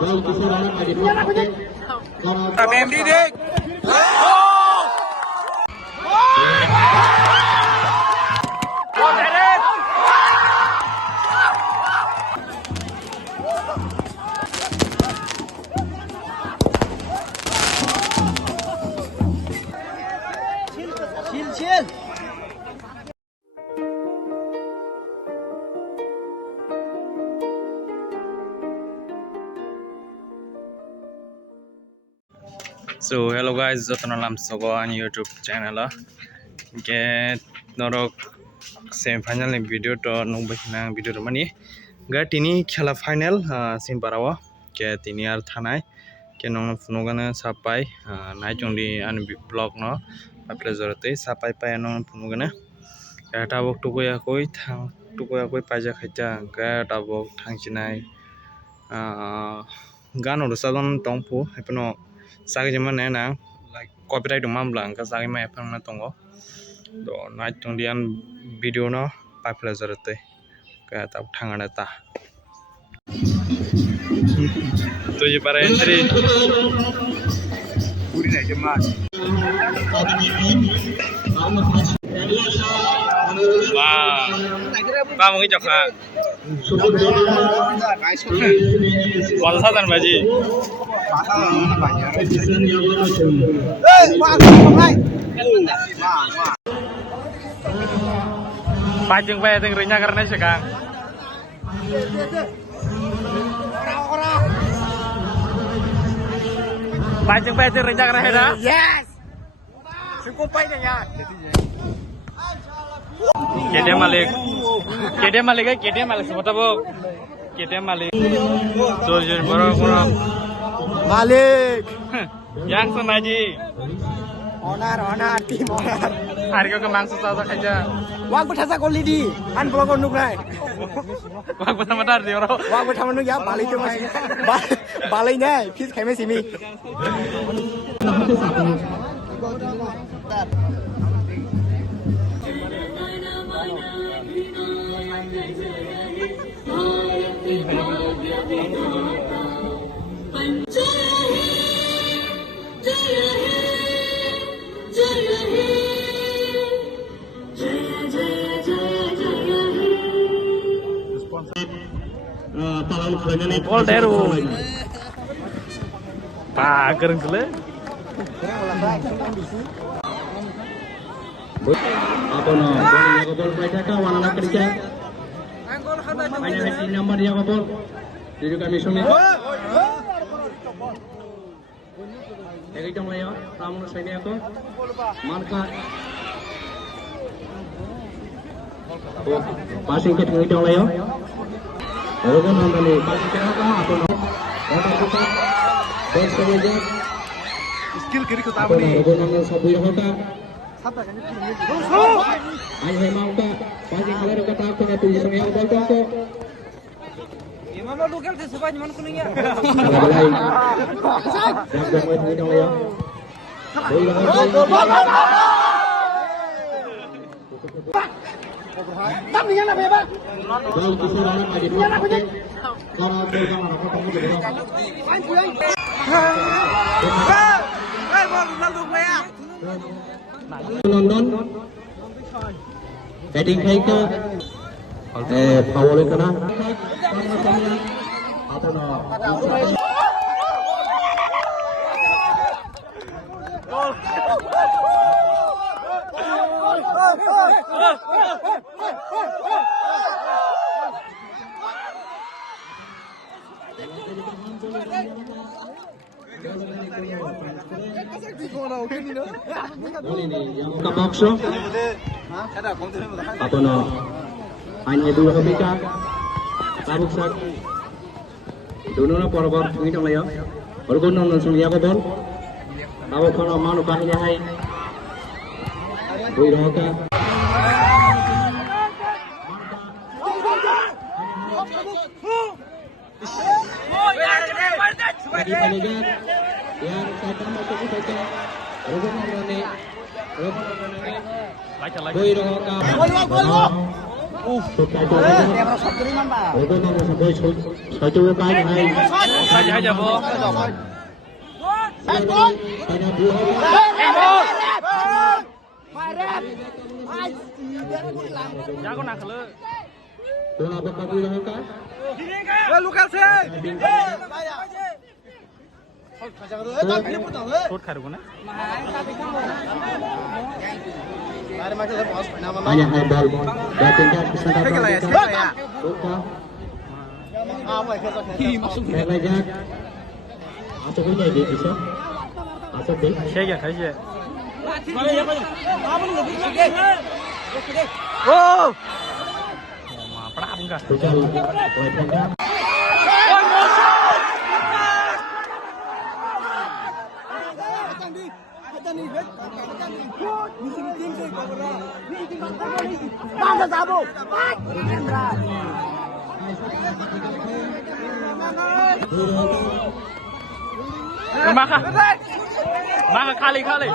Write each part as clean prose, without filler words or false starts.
Em đi đi. So hello guys, jotono lam sogo on YouTube channel ke norok semi final ni video to nungbakhina video mani ga tini khela final sim parawo ke tini ar thanai ke nong phunogana sapai nai chongdi an blog no pleasure te sapai pai nong phunogana ka tabok tukoya koi thang tukoya koi paja khaita ga tabok thangchinai gano rusagon tongpu epono sagi jema nena like copyright mamla angka sagi ma efang na tongo do night tongdian video no pa pleasure te ka ta thangana ta to ye para entry puri na jema ba mo ngi jokha wala sadan baji Pajeng pe ting rinya karena sekarang. Pajeng pe ting rinya karena heda. Yes. Cukup pajengnya. Kede Malik sebut apa? Kede Malik. Turjun borok. Malik. Yang semaji. Onar, tim onar. Hari ke mangsa saja aja. Wang berasa koli di, an blog on nukrai. Wang bersama tar di orang. Wang bersama nuk ya, balai tu masih, balainya, fis kami sini. Pol deru, pagar gule. Apa no? Yang gol mereka kan warna kerja. Hanya di nomor yang gol. Jadi kami sumi. Jadi kamu ya, kamu sini aku. Marka. Passing ke tengah itu ya. Lalu kan nonton nih, passing ke apa? Apa no? Apa kita? Bos saja. Skill kiri ke tamu nih. Lalu nonton sabu yang kita. Ayo mau ka, passing keluar ke tahu kan tujuh sama yang gol tu. Gimana lu kan suka nyaman kuningnya? Lain. Jangan main ini dong ya. Tapi yang apa ya, Pak? Kalau kisah orang ada dua. Kalau program apa kamu jadi apa? Bol lalu ya. London. Heading kai ke power ke na. Apa no? Kapakso. Apa no? Hanya dua kebika. Tabuk sak. Dono na porobor ini dong ya. Orgon non sunia ko bol. Tabuk kono manu kahinya hai. Bui roka. Jadi peligat yang saya masuk saja. Orgon non Bui roka. Orgon nomor 11 Sojo Kai Hai. Saja aja, Bo. Jago nak le. Bola bakal dilakukan. Lukas Shot kharu na. Hanya hai ball batting dah kesana. Lagi. Asal punya dia bisa. Asal deh. Saya khaji. Oh, Pernah enggak? Betul. Bola Maka kali. Corner.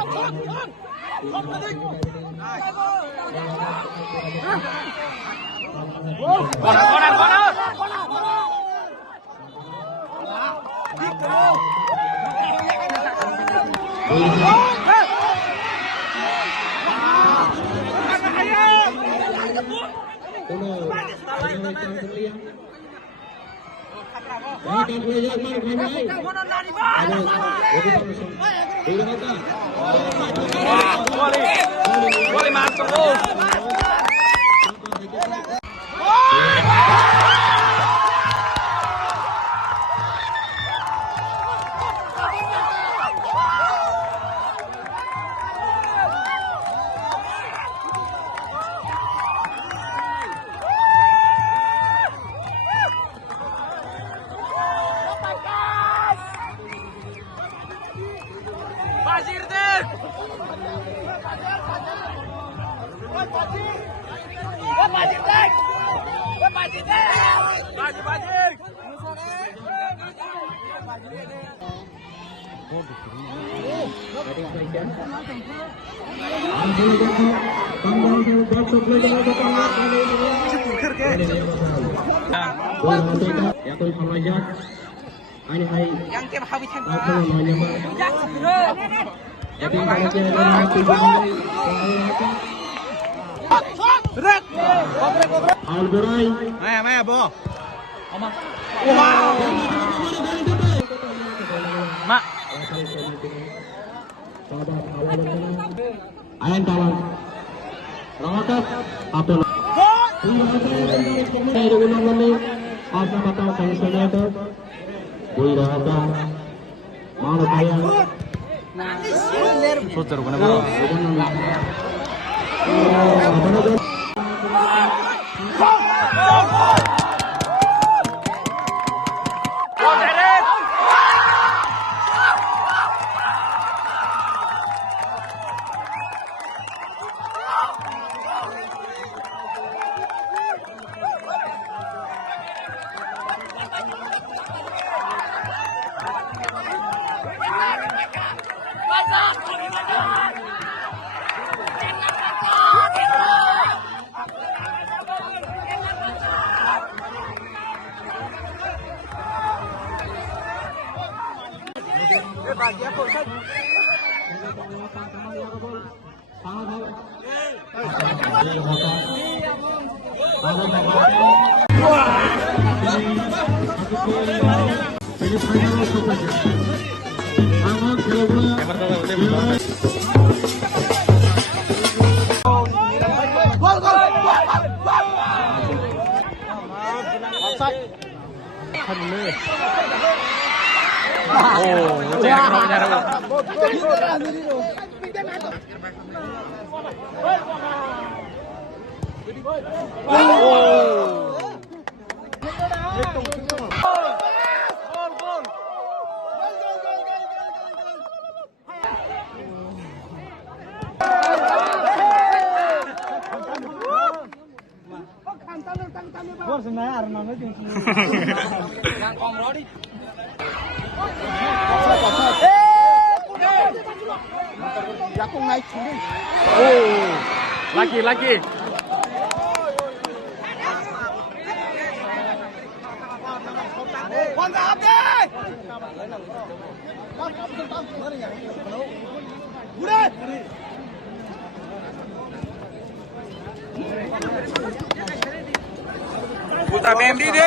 Boleh masuk. yang tiap habis Alburai. Maya, Bo. Mak. Ayan kawan. Rawakat apa? Ini ulang menit. Apa kata kanselnya itu? Buiraka. Mau kaya. Soter bukan apa? Lagi. Puta mem đi đi.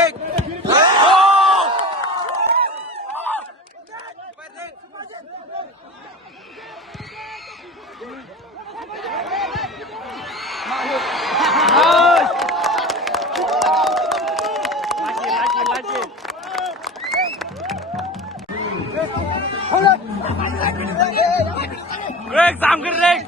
Greg, giảm cái Greg.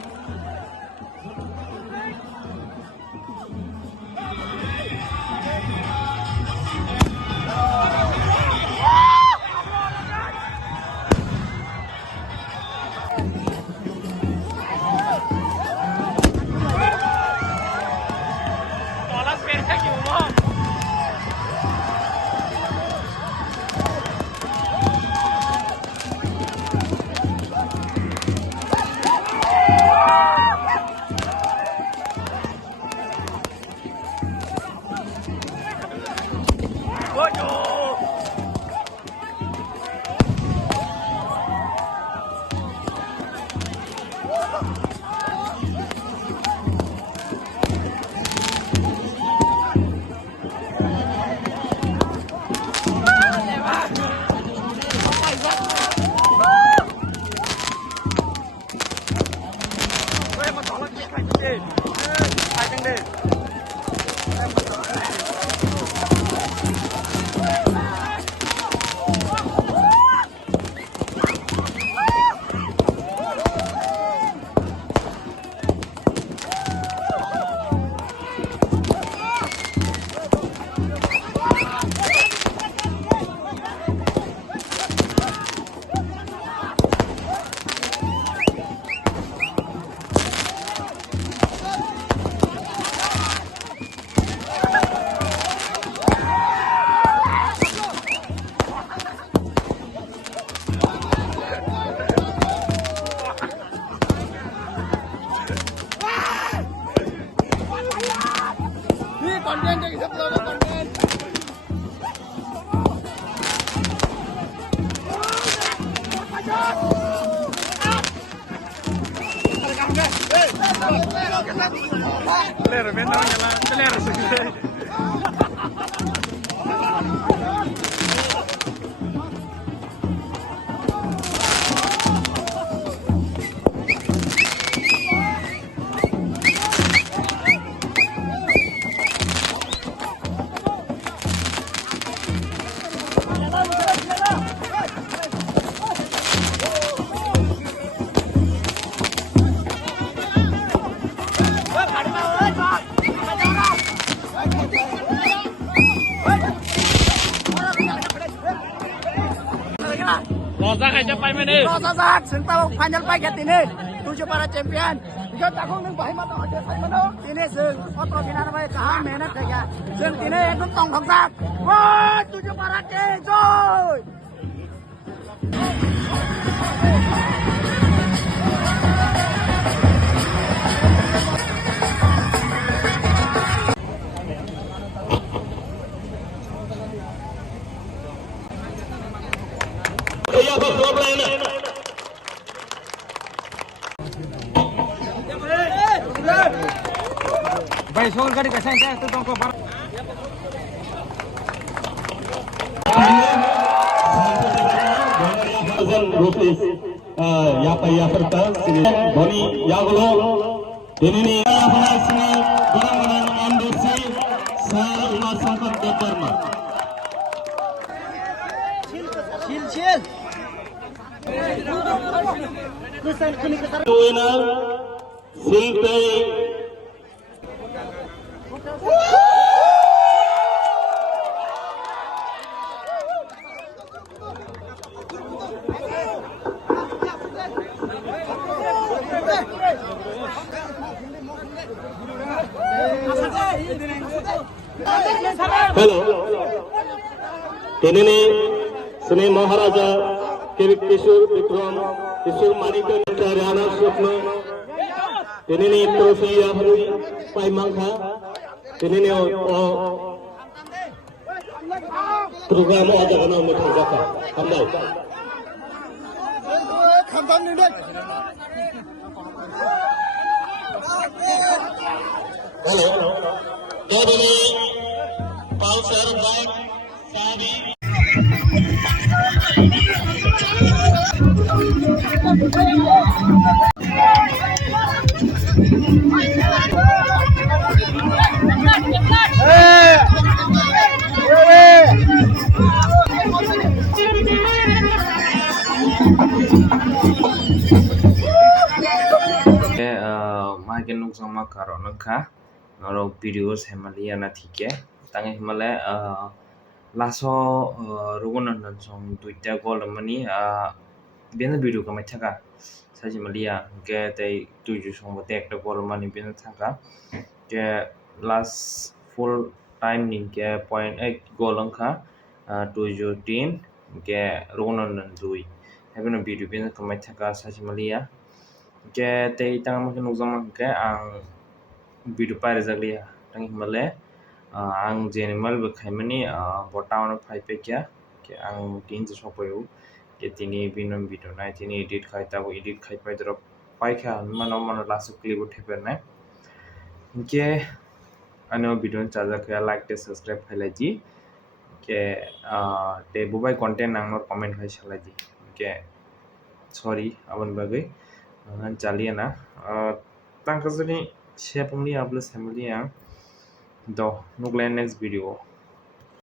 Telur, bentang nyala, telur segede. Losak aja pai mene. Losak sentau final pai kat ini. 7 para champion. Jika takung nang bahai mata ada pai mano. Ini seng otro final pai kahan mehnat ya. Seng ini itu tong khongsak. Wah 7 para ke joy. Baik, soal kali kesan saya tu tongkol bar. rupees ya serta sini boni ya golo ini sini barang-barang MDC saya Umar Sangkat Deparma Chill. winner Silpe Hello. Ini Seni Maharaja Kishore Vikram Kishore Manikan Haryana Swapna. Ini trofi ya Harui Pai Mangkha. Ini program aja kana methi jaka. Hamdai. Khamdam ni dek. Makin nuk sama karo nengka noro video semalia na thike tangi himale laso rugunan nan song duita gol mani biasa video kamai thaka saji malia ke tei tuju song bote ekta gol mani biasa thaka ke last full time ni ke point 8 gol angka tuju tin ke rugunan nan dui hebben video biasa kamai thaka saji malia ke tei tang makin nuk sama ke ang video pare jaglia tang himale ang jenimal be khaimani botawn phai pe kya ke ang tin je sopayu ke tini binom video nai tini edit khai ta bo edit khai pai drop pai kha mano lasu clip uthepe nai ke ano video chaja ke like te subscribe khailai ji ke te bubai content ang nor comment khai salai ji ke sorry abon bagai chaliye na tang kasani share pungli upload family ang do nukle next video